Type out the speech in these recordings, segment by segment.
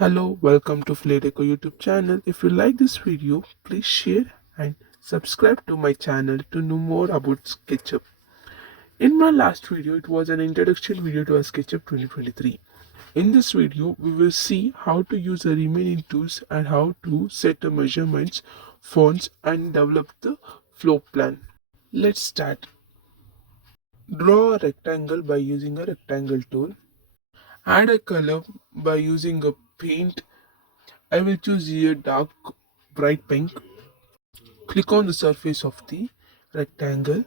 Hello, welcome to Fladeco YouTube channel. If you like this video, please share and subscribe to my channel to know more about Sketchup. In my last video, it was an introduction video to Sketchup 2023. In this video, we will see how to use the remaining tools and how to set the measurements, fonts and develop the flow plan. Let's start. Draw a rectangle by using a rectangle tool. Add a color by using a paint. I will choose here dark bright pink. Click on the surface of the rectangle.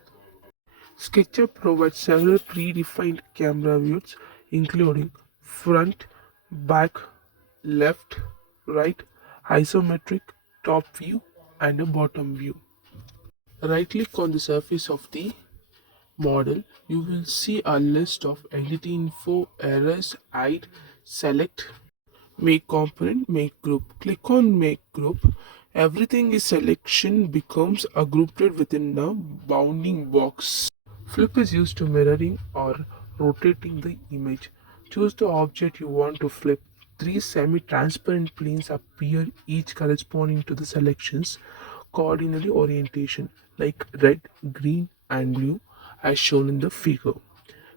SketchUp provides several predefined camera views including front, back, left, right, isometric, top view and a bottom view. Right click on the surface of the model. You will see a list of entity info, errors, hide, select, make component, make group. Click on make group. Everything is selection becomes a grouped within a bounding box. Flip is used to mirroring or rotating the image. Choose the object you want to flip. Three semi-transparent planes appear, each corresponding to the selection's coordinate orientation, like red, green, and blue, as shown in the figure.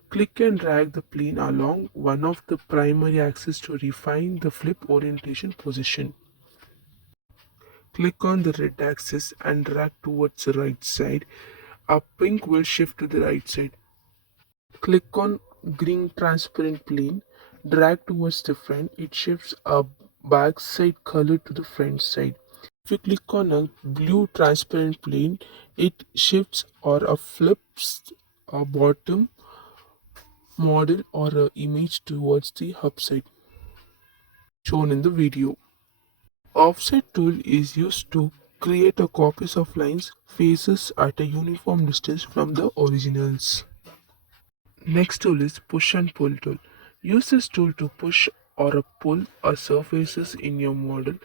Click and drag the plane along one of the primary axes to refine the flip orientation position. Click on the red axis and drag towards the right side. A pink will shift to the right side. Click on green transparent plane, drag towards the front, it shifts a back side color to the front side. If you click on a blue transparent plane, it shifts or flips a bottom model or a image towards the upside shown in the video. Offset tool is used to create a copies of lines faces at a uniform distance from the originals. Next tool is push and pull tool. Use this tool to push or pull a surfaces in your model,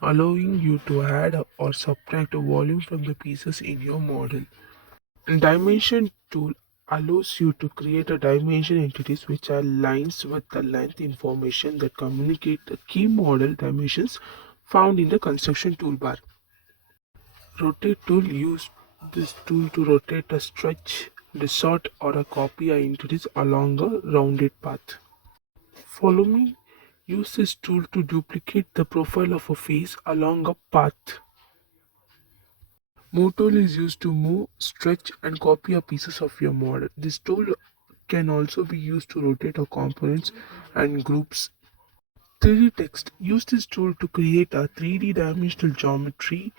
allowing you to add or subtract a volume from the pieces in your model. Dimension tool allows you to create a dimension entities which are lines with the length information that communicate the key model dimensions found in the construction toolbar. Rotate tool use this tool to rotate a stretch, distort or a copy a entities along a rounded path. Follow me. Use this tool to duplicate the profile of a face along a path. Move tool is used to move, stretch and copy a pieces of your model. This tool can also be used to rotate our components and groups. 3D text. Use this tool to create a 3D dimensional geometry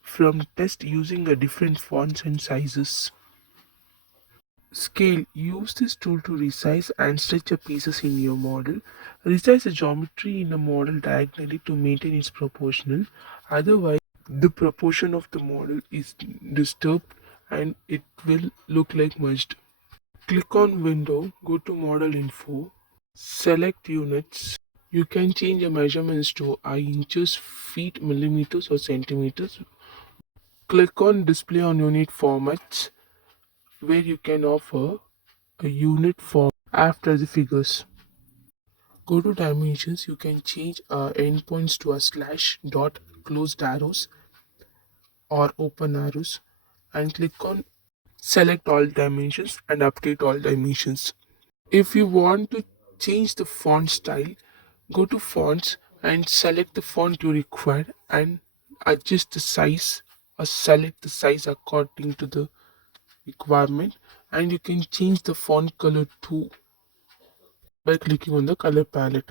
from text using a different fonts and sizes. Scale. Use this tool to resize and stretch a pieces in your model. Resize the geometry in a model diagonally to maintain its proportional. Otherwise, the proportion of the model is disturbed and it will look like merged. Click on window, go to model info, select units. You can change the measurements to inches, feet, millimeters or centimeters. Click on display on unit formats where you can offer a unit form after the figures. Go to dimensions, you can change endpoints to a slash, dot, closed arrows or open arrows and click on select all dimensions and update all dimensions. If you want to change the font style, go to fonts and select the font you require and adjust the size or select the size according to the requirement, and you can change the font color too by clicking on the color palette.